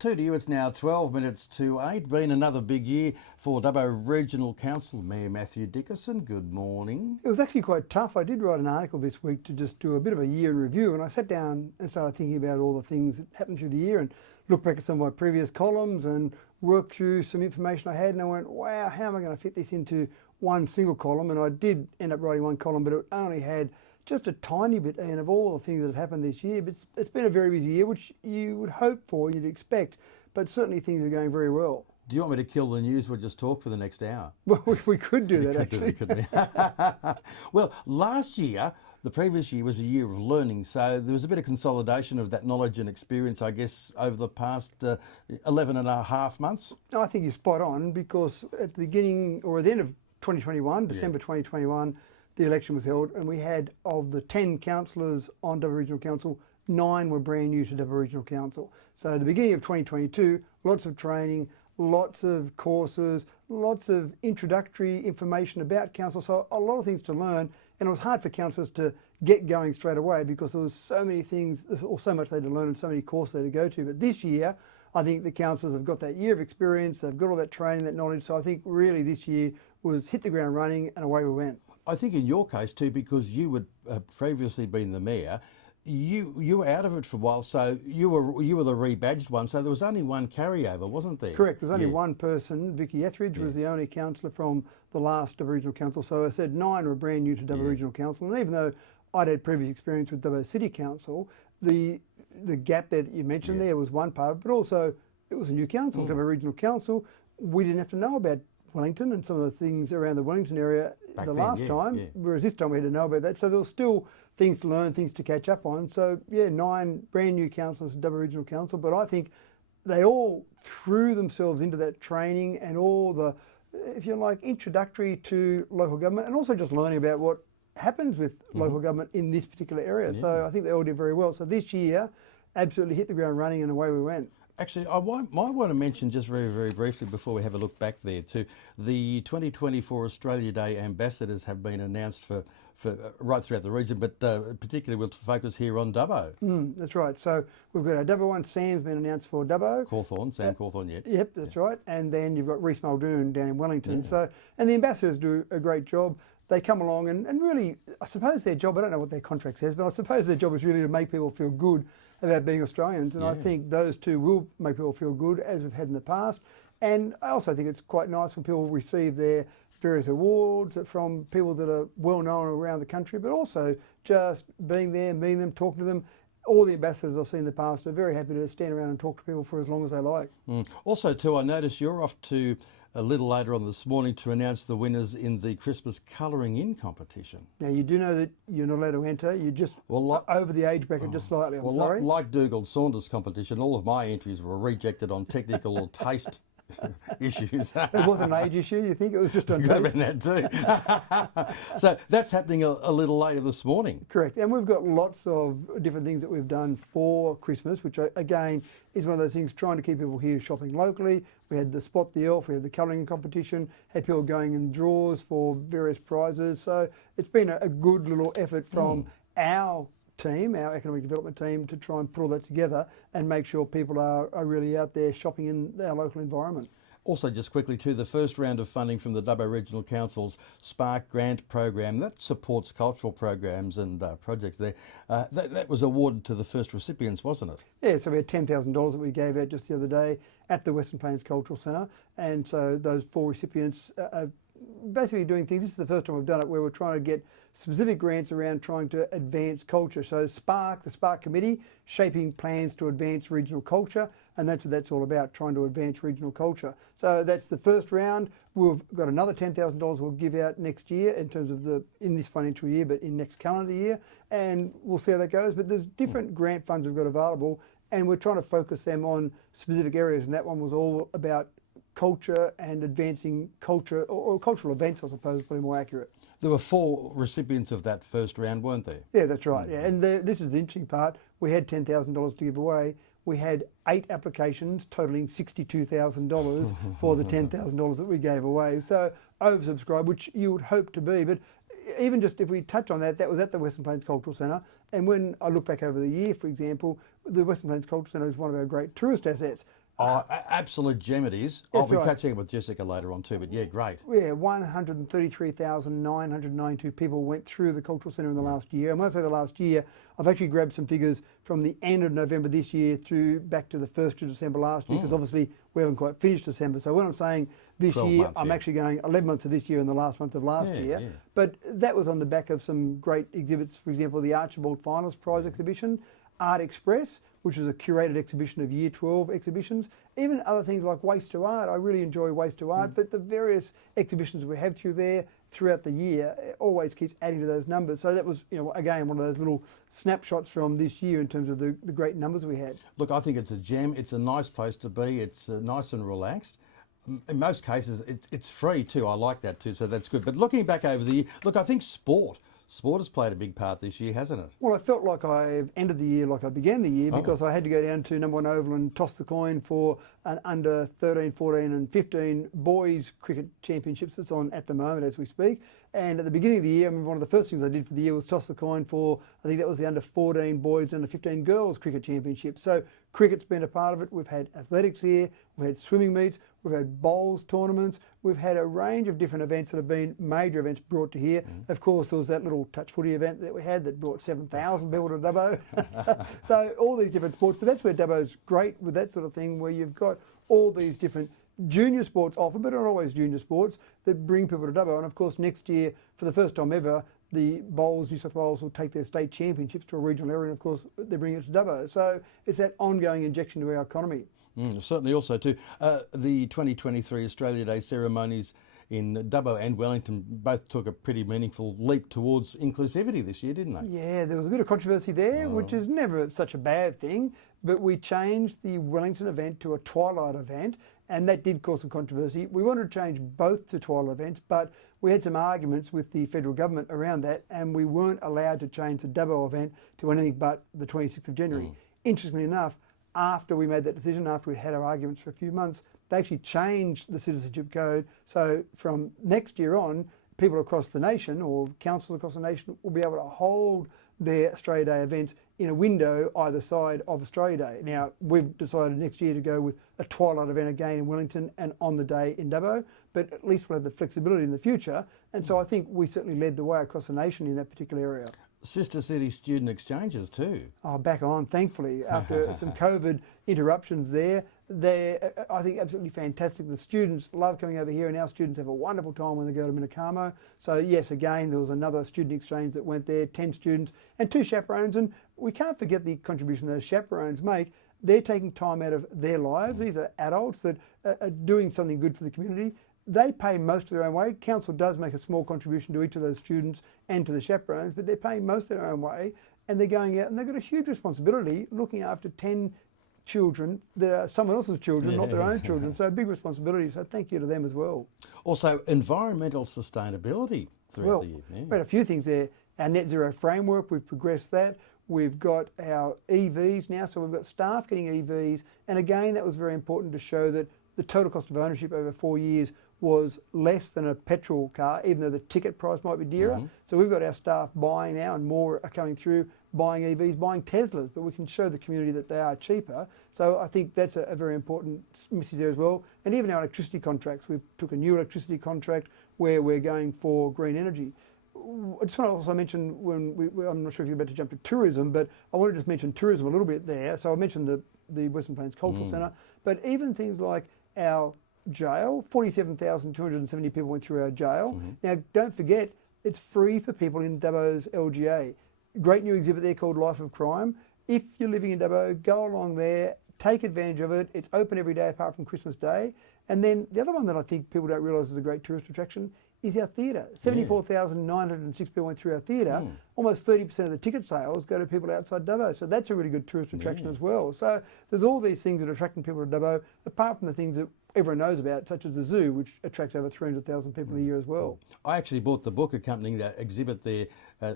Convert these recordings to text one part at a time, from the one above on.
Two to you, it's now 12 minutes to 8. Been another big year for Dubbo Regional Council. Mayor Matthew Dickerson, good morning. It was actually quite tough. I did write an article this week to just do a bit of a year in review, and I sat down and started thinking about all the things that happened through the year and looked back at some of my previous columns and worked through some information I had, and I went, wow, how am I going to fit this into one single column? And I did end up writing one column, but it only had just a tiny bit, Ian, of all the things that have happened this year. But it's been a very busy year, which you would hope for, you'd expect, but certainly things are going very well. Do you want me to kill the news? We'll just talk for the next hour. Well, we could do that, actually. Well, last year, the previous year was a year of learning, so there was a bit of consolidation of that knowledge and experience, I guess, over the past 11 and a half months. No, I think you're spot on, because at the beginning, or at the end of 2021, December 2021, the election was held, and we had, of the 10 councillors on Dubbo Regional Council, 9 were brand new to Dubbo Regional Council. So at the beginning of 2022, lots of training, lots of courses, lots of introductory information about council, so a lot of things to learn, and it was hard for councillors to get going straight away because there was so many things, or so much they had to learn and so many courses they had to go to. But this year, I think the councillors have got that year of experience, they've got all that training, that knowledge, so I think really this year was hit the ground running and away we went. I think in your case too, because you would have previously been the mayor, you were out of it for a while, so you were the rebadged one, so there was only one carryover, wasn't there? Correct, there's only one person. Vicky Etheridge was the only councillor from the last Dubbo Regional Council, so I said 9 were brand new to Dubbo Regional Council, and even though I'd had previous experience with Dubbo City Council, the gap there that you mentioned there was one part, but also it was a new council, Dubbo Regional Council. We didn't have to know about Wellington and some of the things around the Wellington area last time, whereas this time we had to know about that. So there was still things to learn, things to catch up on. So yeah, 9 brand new councillors at Dubbo Regional Council, but I think they all threw themselves into that training and all the, if you like, introductory to local government, and also just learning about what happens with local government in this particular area. So I think they all did very well. So this year, absolutely hit the ground running and away we went. Actually, I might want to mention just very, very briefly before we have a look back there too, the 2024 Australia Day ambassadors have been announced for right throughout the region, but particularly we'll focus here on Dubbo. That's right. So we've got our Dubbo one, Sam's been announced for Dubbo. Sam Cawthorne, Yep, that's right. And then you've got Reece Muldoon down in Wellington. So, and the ambassadors do a great job. They come along and really, I suppose their job, I don't know what their contract says, but I suppose their job is really to make people feel good about being Australians, and I think those two will make people feel good, as we've had in the past. And I also think it's quite nice when people receive their various awards from people that are well known around the country, but also just being there, meeting them, talking to them. All the ambassadors I've seen in the past are very happy to stand around and talk to people for as long as they like. Also too, I notice you're off to a little later on this morning to announce the winners in the Christmas colouring in competition. Now you do know that you're not allowed to enter, you're just over the age bracket just slightly, I'm sorry. Like Dougal Saunders competition, all of my entries were rejected on technical or taste issues. It wasn't an age issue, you think? It was just on taste? Could have been that too. So that's happening a little later this morning. Correct, and we've got lots of different things that we've done for Christmas, which again is one of those things, trying to keep people here shopping locally. We had the Spot the Elf, we had the colouring competition, had people going in draws for various prizes. So it's been a good little effort from our team, our economic development team, to try and put all that together and make sure people are really out there shopping in our local environment. Also, just quickly too, the first round of funding from the Dubbo Regional Council's Spark Grant program that supports cultural programs and projects there, that was awarded to the first recipients, wasn't it? Yeah, so we had $10,000 that we gave out just the other day at the Western Plains Cultural Centre, and so those 4 recipients are basically doing things. This is the first time we've done it where we're trying to get specific grants around trying to advance culture. So Spark, the Spark Committee, shaping plans to advance regional culture, and that's what that's all about, trying to advance regional culture. So that's the first round. We've got another $10,000 we'll give out next year in terms of in this financial year, but in next calendar year, and we'll see how that goes. But there's different grant funds we've got available, and we're trying to focus them on specific areas, and that one was all about culture and advancing culture, or cultural events, I suppose, is probably more accurate. There were 4 recipients of that first round, weren't there? Yeah, that's right. Yeah, and this is the interesting part. We had $10,000 to give away. We had 8 applications totaling $62,000 for the $10,000 that we gave away. So oversubscribed, which you would hope to be. But even just if we touch on that, that was at the Western Plains Cultural Centre. And when I look back over the year, for example, the Western Plains Cultural Centre is one of our great tourist assets. Oh, absolute gem it is. That's We right. catch up with Jessica later on too, but yeah, great. Yeah, 133,992 people went through the Cultural Centre in the last year. And when I say the last year, I've actually grabbed some figures from the end of November this year through back to the 1st of December last year, because obviously we haven't quite finished December. So when I'm saying this 12 year, months, I'm yeah. actually going 11 months of this year and the last month of last Yeah, year. yeah. But that was on the back of some great exhibits, for example, the Archibald Finalist Prize exhibition, Art Express, which is a curated exhibition of Year 12 exhibitions, even other things like Waste to Art. I really enjoy Waste to Art, but the various exhibitions we have through there throughout the year always keeps adding to those numbers. So that was, again, one of those little snapshots from this year in terms of the great numbers we had. Look, I think it's a gem. It's a nice place to be. It's nice and relaxed. In most cases, it's free too. I like that too, so that's good. But looking back over the year, look, I think sport has played a big part this year, hasn't it? Well, I felt like I've ended the year like I began the year, because I had to go down to number 1 Oval and toss the coin for an under 13, 14 and 15 boys cricket championships that's on at the moment as we speak. And at the beginning of the year, I remember one of the first things I did for the year was toss the coin for, I think that was the under 14 boys and under 15 girls cricket championship. So cricket's been a part of it. We've had athletics here, we've had swimming meets, we've had bowls tournaments, we've had a range of different events that have been major events brought to here. Of course, there was that little touch footy event that we had that brought 7,000 people to Dubbo. so all these different sports, but that's where Dubbo's great with that sort of thing, where you've got all these different junior sports offered, but not always junior sports, that bring people to Dubbo. And of course, next year, for the first time ever, the Bowls, New South Wales, will take their state championships to a regional area, and of course, they bring it to Dubbo. So it's that ongoing injection to our economy. Certainly also too, the 2023 Australia Day ceremonies in Dubbo and Wellington both took a pretty meaningful leap towards inclusivity this year, didn't they? Yeah, there was a bit of controversy there, which is never such a bad thing, but we changed the Wellington event to a twilight event, and that did cause some controversy. We wanted to change both to twilight events, but we had some arguments with the federal government around that, and we weren't allowed to change the Dubbo event to anything but the 26th of January. Interestingly enough, after we made that decision, after we'd had our arguments for a few months, they actually changed the citizenship code. So from next year on, people across the nation or councils across the nation will be able to hold their Australia Day events in a window either side of Australia Day. Now, we've decided next year to go with a twilight event again in Wellington and on the day in Dubbo, but at least we'll have the flexibility in the future. And so I think we certainly led the way across the nation in that particular area. Sister City student exchanges too. Oh, back on, thankfully, after some COVID interruptions there. They're, I think, absolutely fantastic. The students love coming over here, and our students have a wonderful time when they go to Minnicamo. So yes, again, there was another student exchange that went there, 10 students and 2 chaperones. And we can't forget the contribution those chaperones make. They're taking time out of their lives. These are adults that are doing something good for the community. They pay most of their own way. Council does make a small contribution to each of those students and to the chaperones, but they're paying most of their own way, and they're going out and they've got a huge responsibility looking after 10 children that are someone else's children, not their own children. So a big responsibility. So thank you to them as well. Also, environmental sustainability throughout the year. Yeah. We had a few things there. Our net zero framework, we've progressed that. We've got our EVs now, so we've got staff getting EVs. And again, that was very important to show that the total cost of ownership over 4 years was less than a petrol car, even though the ticket price might be dearer. So we've got our staff buying now, and more are coming through, buying EVs, buying Teslas, but we can show the community that they are cheaper. So I think that's a very important message there as well. And even our electricity contracts, we took a new electricity contract where we're going for green energy. I just want to also mention, I'm not sure if you're about to jump to tourism, but I want to just mention tourism a little bit there. So I mentioned the Western Plains Cultural Centre, but even things like our jail, 47,270 people went through our jail. Now, don't forget, it's free for people in Dubbo's LGA. Great new exhibit there called Life of Crime. If you're living in Dubbo, go along there, take advantage of it. It's open every day apart from Christmas Day. And then the other one that I think people don't realise is a great tourist attraction is our theatre. 74,906 people went through our theatre. Almost 30% of the ticket sales go to people outside Dubbo. So that's a really good tourist attraction as well. So there's all these things that are attracting people to Dubbo, apart from the things that everyone knows about, such as the zoo, which attracts over 300,000 people a year as well. I actually bought the book accompanying that exhibit there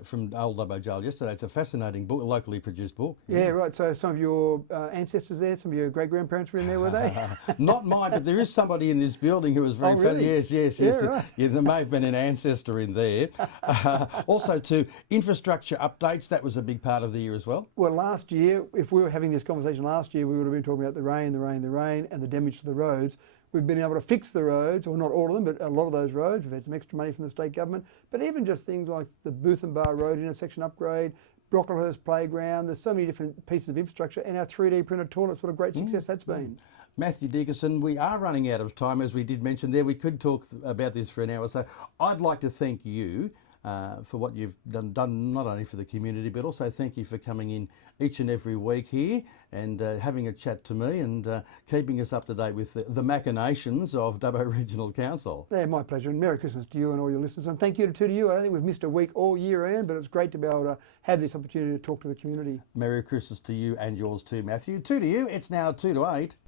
from Old Dubbo Jail yesterday. It's a fascinating book, a locally produced book. Yeah, right. So some of your ancestors there, some of your great-grandparents were in there, were they? Not mine, but there is somebody in this building who was very Oh, really? Yes. Yeah, right. Yeah, there may have been an ancestor in there. Also, to infrastructure updates, that was a big part of the year as well. Well, last year, if we were having this conversation last year, we would have been talking about the rain, and the damage to the roads. We've been able to fix the roads, or not all of them, but a lot of those roads. We've had some extra money from the state government, but even just things like the Booth and Bar Road intersection upgrade, Brocklehurst Playground, there's so many different pieces of infrastructure, and our 3D printed toilets, what a great success that's been. Matthew Dickerson, we are running out of time, as we did mention there. We could talk about this for an hour, so I'd like to thank you for what you've done not only for the community, but also thank you for coming in each and every week here and having a chat to me and keeping us up to date with the machinations of Dubbo Regional Council. Yeah, my pleasure, and Merry Christmas to you and all your listeners, and thank you to you. I don't think we've missed a week all year, Ian, but it's great to be able to have this opportunity to talk to the community. Merry Christmas to you and yours too, Matthew. 2 to you. It's now 2 to 8.